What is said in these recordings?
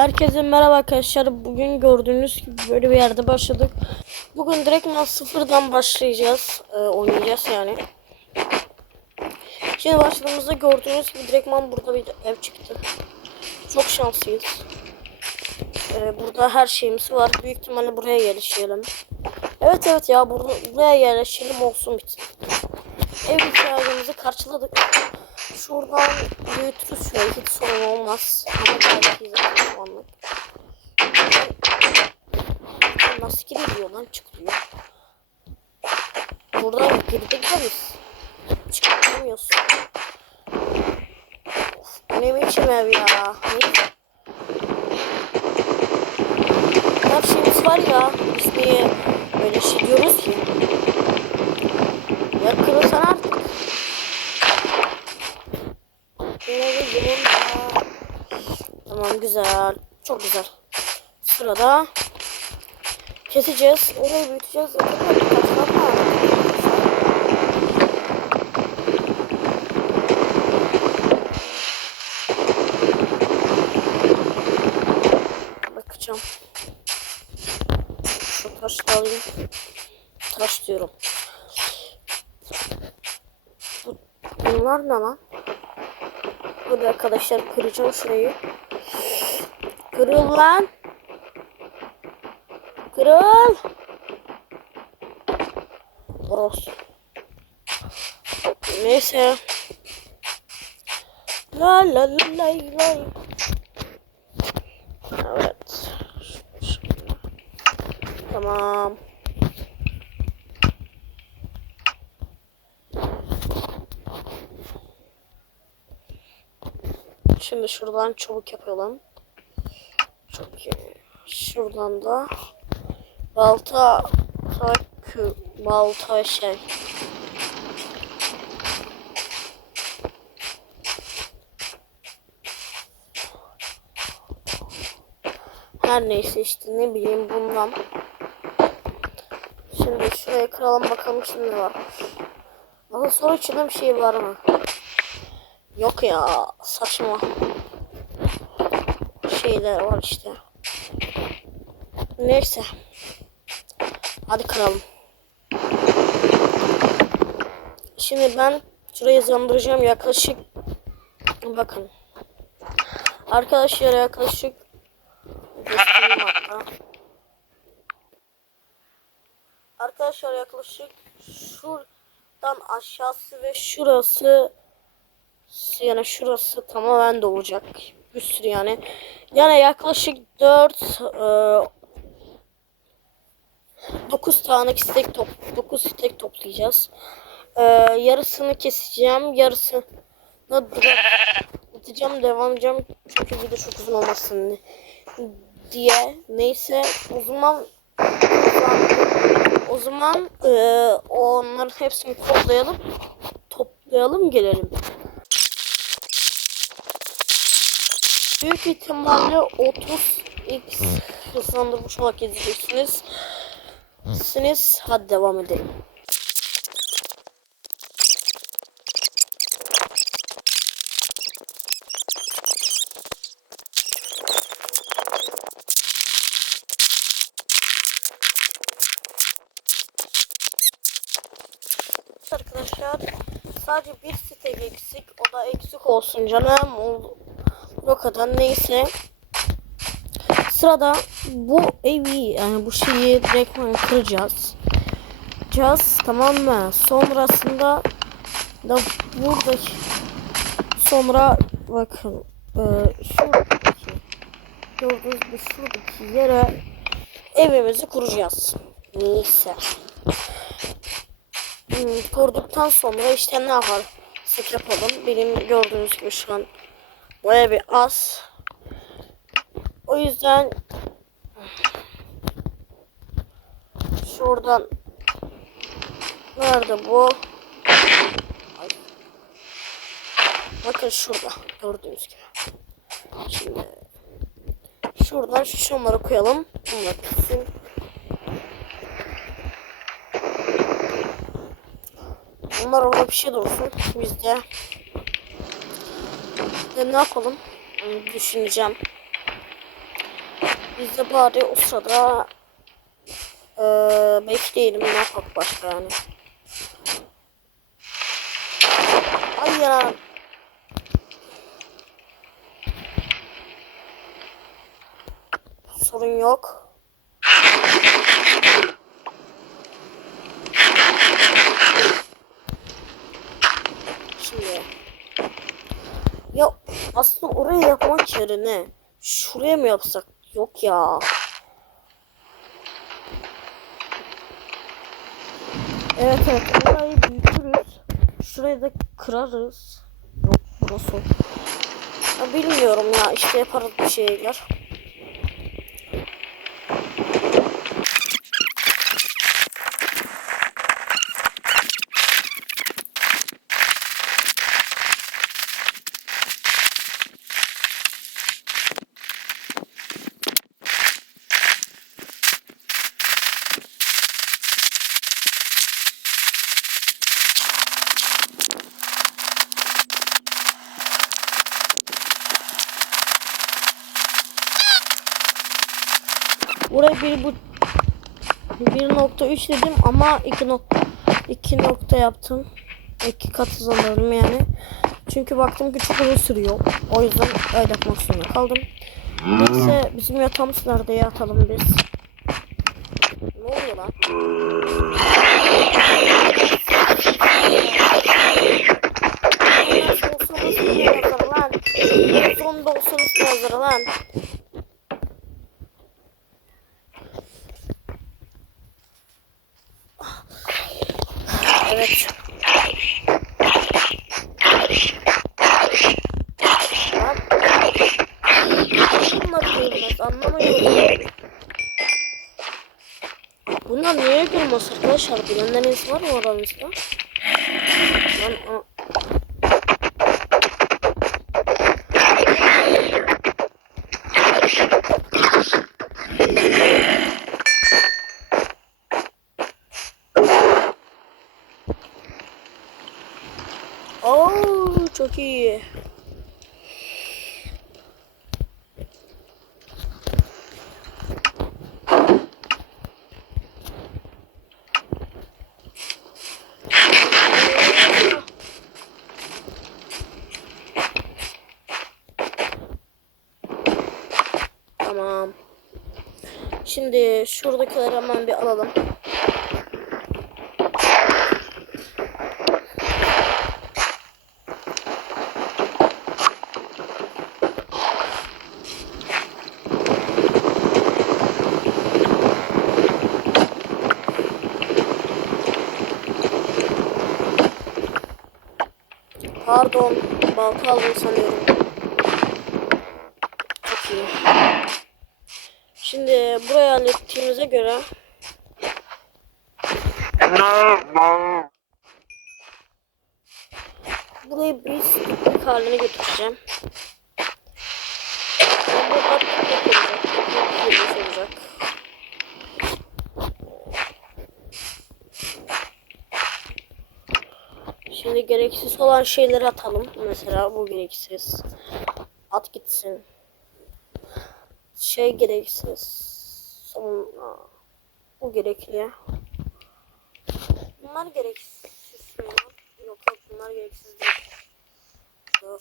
Herkese merhaba arkadaşlar. Bugün gördüğünüz gibi böyle bir yerde başladık. Bugün direkt sıfırdan başlayacağız. Ee, oynayacağız yani. Şimdi başladığımızda gördüğünüz gibi direktman burada bir ev çıktı. Çok şanslıyız. Ee, burada her şeyimiz var. Büyük ihtimalle buraya yerleşelim. Evet evet ya burada, buraya yerleşelim olsun bitsin. Ev ihtiyacımızı karşıladık. Şuradan büyütürüz şöyle hiç sorun olmaz. Ama iyi zaten şu anlık. Nasıl gidiyor lan çıkıyor. Buradan girdik de biz. Çıkamıyoruz. Of, bu ne biçim ev ya. Neyse. Her şeyimiz var ya. Biz niye böyle şey diyoruz ki? Ya kırılsan artık. Tamam güzel. Çok güzel. Sırada keseceğiz. Orayı büyüteceğiz. Bakacağım. Şu taşı alayım. Taş diyorum. Bu, bunlar ne lan? Burada arkadaşlar kıracağım şurayı. Kırıl lan. Kırıl. Boros. Neyse. La la la la la. Evet. Tamam. Şimdi şuradan çubuk yapalım. Çok iyi. Şuradan da balta takı balta şey. Her neyse işte ne bileyim bundan. Şimdi şuraya kıralım bakalım şimdi var. Bakın soru içinde bir şey var mı? Yok ya saçma şeyler var işte. Neyse. Hadi kıralım. Şimdi ben şurayı hızlandıracağım yaklaşık bakın. Arkadaşlar yaklaşık. Arkadaşlar yaklaşık şuradan aşağısı ve şurası yani şurası tamamen dolacak. Bir sürü yani. Yani yaklaşık 4 e, 9 tane stek top 9 stek toplayacağız. E, yarısını keseceğim. Yarısını atacağım devam edeceğim. Çünkü video çok uzun olmasın diye. Neyse o zaman o zaman e, onların hepsini toplayalım. Toplayalım gelelim. Büyük ihtimalle 30x hızlandırmış olarak izleyeceksiniz. Siniz. Hadi devam edelim. Arkadaşlar sadece bir site eksik. O da eksik olsun canım. O, kadar neyse. Sırada bu evi yani bu şeyi direkt kıracağız. Kıracağız tamam mı? Sonrasında da buradaki sonra bakın e, şuradaki gördüğünüz gibi şuradaki yere evimizi kuracağız. Neyse. Hmm, kurduktan sonra işte ne yaparsak yapalım. Benim gördüğünüz gibi şu an baya bir az. O yüzden şuradan nerede bu? Ay. Bakın şurada gördüğünüz gibi. Şimdi şuradan şu şunları koyalım. Bunlar kesin. Bunlar orada bir şey dursun. Biz de ne yapalım? Düşüneceğim. Biz de bari o sırada eee bekleyelim ne yapak başka yani. Ay ya. Sorun yok. Şimdi. Ya aslında oraya yapmak yerine şuraya mı yapsak? Yok ya. Evet evet orayı büyütürüz. Şurayı da kırarız. Yok burası. Ya bilmiyorum ya işte yaparız bir şeyler. Buraya bir bu 1.3 dedim ama 2 nokta 2 nokta yaptım. İki kat hızlandırdım yani. Çünkü baktım ki çok uzun sürüyor. O yüzden öyle yapmak zorunda kaldım. Neyse bizim yatağımız nerede yatalım biz. Ne oluyor lan? Sonunda olsanız ne lan? Evet. Lan. Bunlar görmez anlamıyorum. Bunlar niye görmez arkadaşlar? Bilenleriniz var mı aranızda? Lan Oo çok iyi. Tamam. Şimdi şuradakileri hemen bir alalım. Pardon, balta aldım sanıyorum. Çok iyi. Şimdi buraya hallettiğimize göre burayı biz ilk haline götüreceğim. Burada tüplük olacak. tüplük olacak. Şimdi gereksiz olan şeyleri atalım. Mesela bu gereksiz. At gitsin. Şey gereksiz. Sonra bu gerekli. Bunlar gereksiz mi? Yok yok bunlar gereksiz değil. Dur.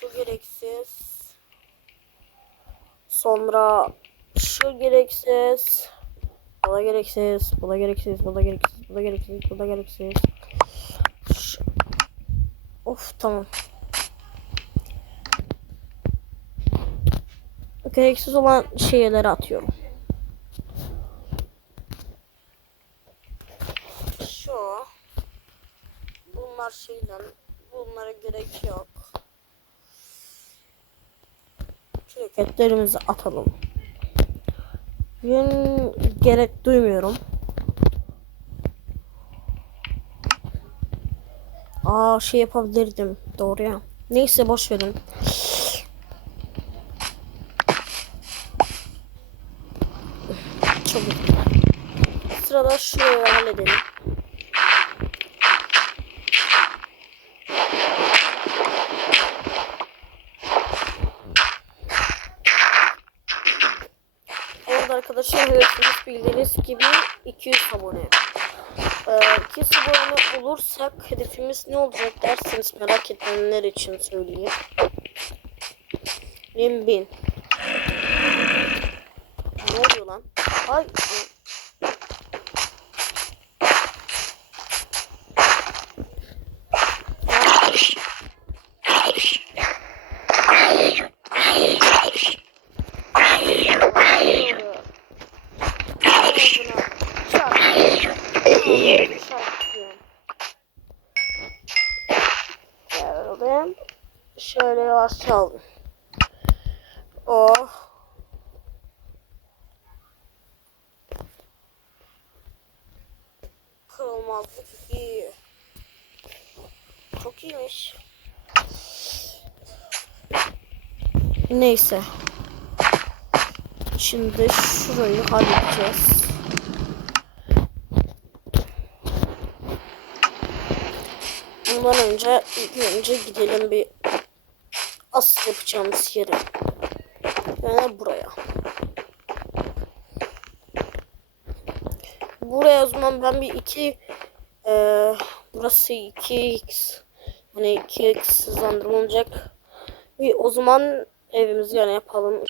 Şu gereksiz. Sonra şu gereksiz. Bu da gereksiz. Bu da gereksiz. Bu da gereksiz. Bu da gereksiz. Bu da gereksiz. Şu- Of tamam. Gereksiz olan şeyleri atıyorum. Şu. Bunlar şeyden. Bunlara gerek yok. Şirketlerimizi atalım. Bugün gerek duymuyorum. Aa şey yapabilirdim. Doğru ya. Neyse boş verin. Çok iyi. Sırada şurayı halledelim. Arkadaşlar hedefimiz bildiğiniz gibi 200 abone. Ee, 200 abone olursak hedefimiz ne olacak derseniz merak edenler için söyleyeyim. 1000 bin. Ne oluyor lan? Ay. Aldım. Oh. Kırılmazlık iyi. Çok iyiymiş. Neyse. Şimdi şurayı halledeceğiz. Bundan önce ilk önce gidelim bir asıl yapacağımız yere. Yani buraya. Buraya o zaman ben bir iki eee burası 2x hani 2x hızlandırma olacak. Bir o zaman evimizi yani yapalım.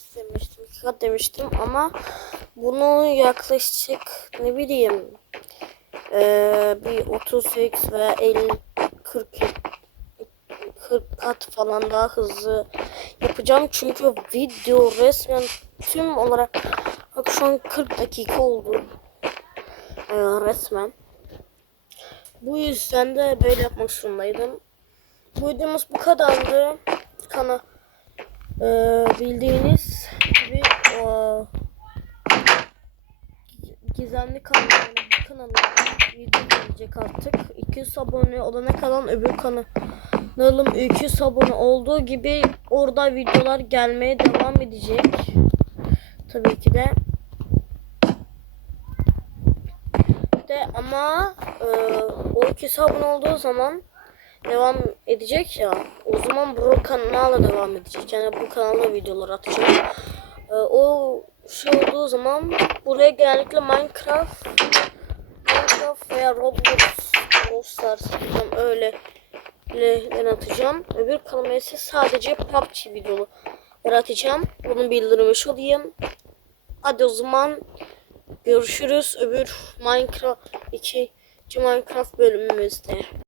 2x demiştim, 2 kat demiştim ama bunu yaklaşık ne bileyim eee, bir 30x veya 50 40 40 kat falan daha hızlı yapacağım. Çünkü video resmen tüm olarak bak şu an 40 dakika oldu Eee, resmen. Bu yüzden de böyle yapmak zorundaydım. Bu videomuz bu kadardı. Kana eee, bildiğiniz gibi eee, gizemli kanal yani bu kanala video gelecek artık. 200 abone olana kadar öbür kanalım 200 abone olduğu gibi orada videolar gelmeye devam edecek. Tabii ki de. De ama eee o 200 abone olduğu zaman devam edecek ya. O zaman bu kanala devam edecek. Yani bu kanalda videolar atacağım. Ee, o şey olduğu zaman buraya genellikle Minecraft Minecraft veya Roblox Stars bilmem öyle ben atacağım. Öbür kanalıma ise sadece PUBG videoları atacağım. Bunu bildirmiş olayım. Hadi o zaman görüşürüz öbür Minecraft 2. Minecraft bölümümüzde.